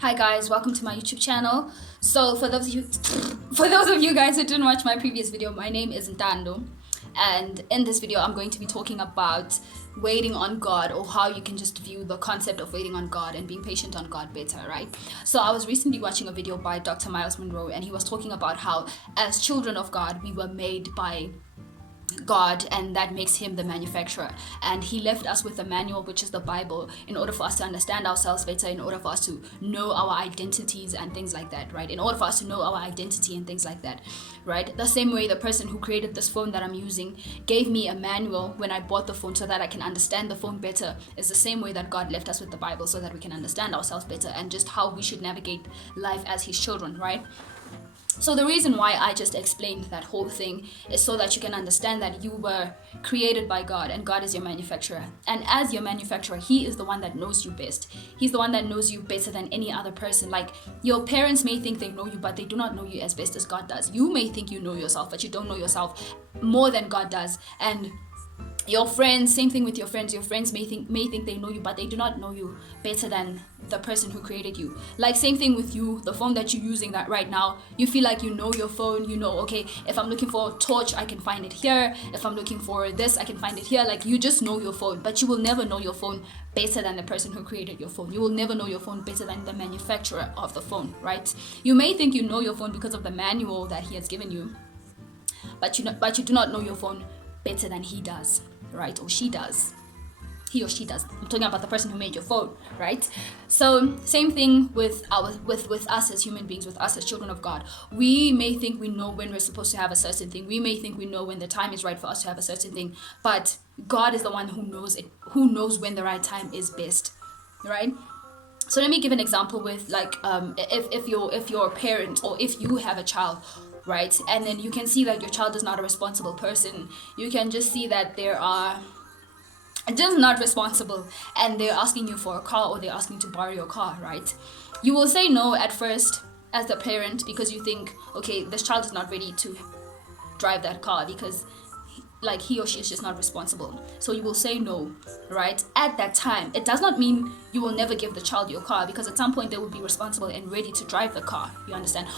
Hi guys, welcome to my YouTube channel. So for those of you guys who didn't watch my previous video, my name is Ntando, and in this video I'm going to be talking about waiting on God, or how you can just view the concept of waiting on God and being patient on God better, right? So I was recently watching a video by Dr Myles Monroe, and he was talking about how as children of God we were made by God, and that makes him the manufacturer, and he left us with a manual, which is the Bible, in order for us to understand ourselves better, in order for us to know our identities and things like that, right? In order for us to know our identity and things like that, right? The same way the person who created this phone that I'm using gave me a manual when I bought the phone so that I can understand the phone better, is the same way that God left us with the Bible so that we can understand ourselves better and just how we should navigate life as his children, right? So the reason why I just explained that whole thing is so that you can understand that you were created by God and God is your manufacturer. And as your manufacturer, he is the one that knows you best. He's the one that knows you better than any other person. Like, your parents may think they know you, but they do not know you as best as God does. You may think you know yourself, but you don't know yourself more than God does. And your friends, same thing with your friends. Your friends may think they know you, but they do not know you better than the person who created you. Like, same thing with you, the phone that you're using that right now. You feel like you know your phone. You know, okay, if I'm looking for a torch, I can find it here. If I'm looking for this, I can find it here. Like, you just know your phone, but you will never know your phone better than the person who created your phone. You will never know your phone better than the manufacturer of the phone, right? You may think you know your phone because of the manual that he has given you, but you do not know your phone better than he does, right? Or she does. He or she does. I'm talking about the person who made your phone, right? So same thing with us as human beings, with us as children of God. We may think we know when we're supposed to have a certain thing. We may think we know when the time is right for us to have a certain thing, but God is the one who knows it, who knows when the right time is best, right? So let me give an example with, like, if you're a parent, or if you have a child, right, and then you can see that your child is not a responsible person. You can just see that they are just not responsible, and they're asking you for a car, or they're asking to borrow your car, right? You will say no at first as the parent, because you think, okay, this child is not ready to drive that car because like he or she is just not responsible. So you will say no, right? At that time, it does not mean you will never give the child your car, because at some point they will be responsible and ready to drive the car, you understand?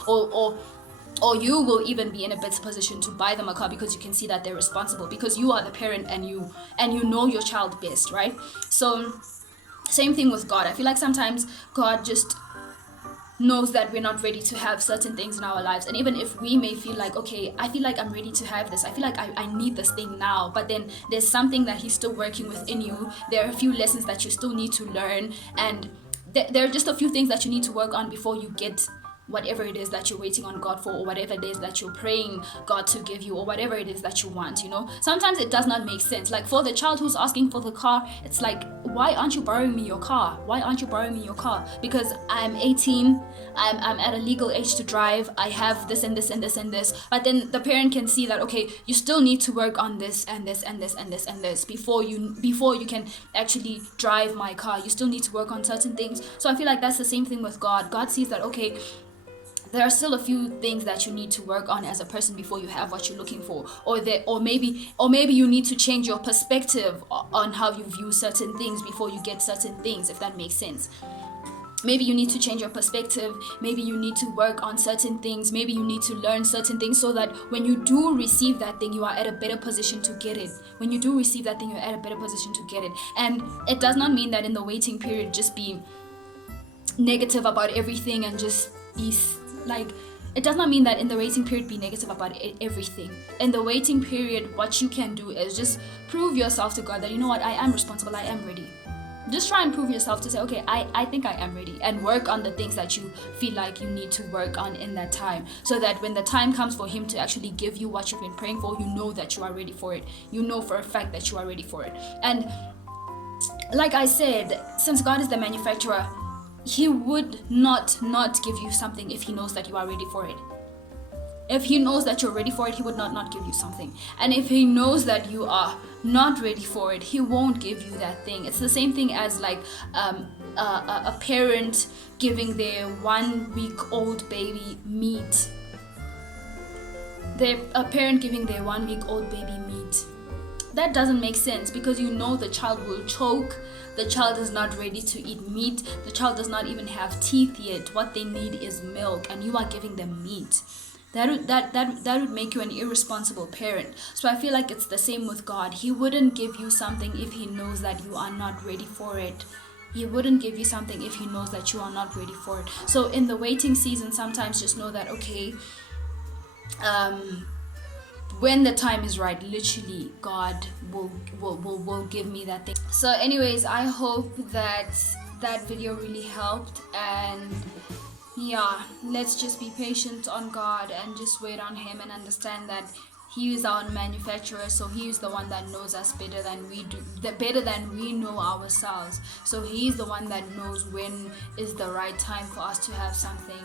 Or you will even be in a better position to buy them a car, because you can see that they're responsible, because you are the parent and you know your child best, right? So same thing with God. I feel like sometimes God just knows that we're not ready to have certain things in our lives, and even if we may feel like, okay, I feel like I'm ready to have this, I feel like I need this thing now, but then there's something that he's still working within you. There are a few lessons that you still need to learn, and there are just a few things that you need to work on before you get whatever it is that you're waiting on God for, or whatever it is that you're praying God to give you, or whatever it is that you want, you know? Sometimes it does not make sense. Like, for the child who's asking for the car, it's like, why aren't you borrowing me your car? Why aren't you borrowing me your car? Because I'm 18, I'm at a legal age to drive, I have this and this and this and this. But then the parent can see that, okay, you still need to work on this and this and this and this and this before you can actually drive my car. You still need to work on certain things. So I feel like that's the same thing with God. God sees that, okay, there are still a few things that you need to work on as a person before you have what you're looking for, or maybe you need to change your perspective on how you view certain things before you get certain things, if that makes sense. Maybe you need to change your perspective, maybe you need to work on certain things, maybe you need to learn certain things, so that when you do receive that thing, you are at a better position to get it. When you do receive that thing, you're at a better position to get it. And it does not mean that in the waiting period just be negative about everything and just be like, it does not mean that in the waiting period be negative about everything. In the waiting period, what you can do is just prove yourself to God that, you know what, I am responsible, I am ready. Just try and prove yourself to say, okay, I think I am ready, and work on the things that you feel like you need to work on in that time, so that when the time comes for him to actually give you what you've been praying for, you know that you are ready for it. You know for a fact that you are ready for it. And like I said, since God is the manufacturer, he would not give you something if he knows that you are ready for it. If he knows that you're ready for it, he would not give you something. And if he knows that you are not ready for it, he won't give you that thing. It's the same thing as like a parent giving their 1 week old baby meat. A parent giving their 1 week old baby meat. that doesn't make sense, because you know the child will choke, the child is not ready to eat meat, the child does not even have teeth yet, what they need is milk, and you are giving them meat. That would make you an irresponsible parent. So I feel like it's the same with God. He wouldn't give you something if he knows that you are not ready for it. He wouldn't give you something if he knows that you are not ready for it. So in the waiting season, sometimes just know that, okay, when the time is right, literally God will give me that thing. So anyways, I hope that that video really helped, and yeah, let's just be patient on God and just wait on him and understand that he is our manufacturer, so he is the one that knows us better than we do, better than we know ourselves. So he is the one that knows when is the right time for us to have something.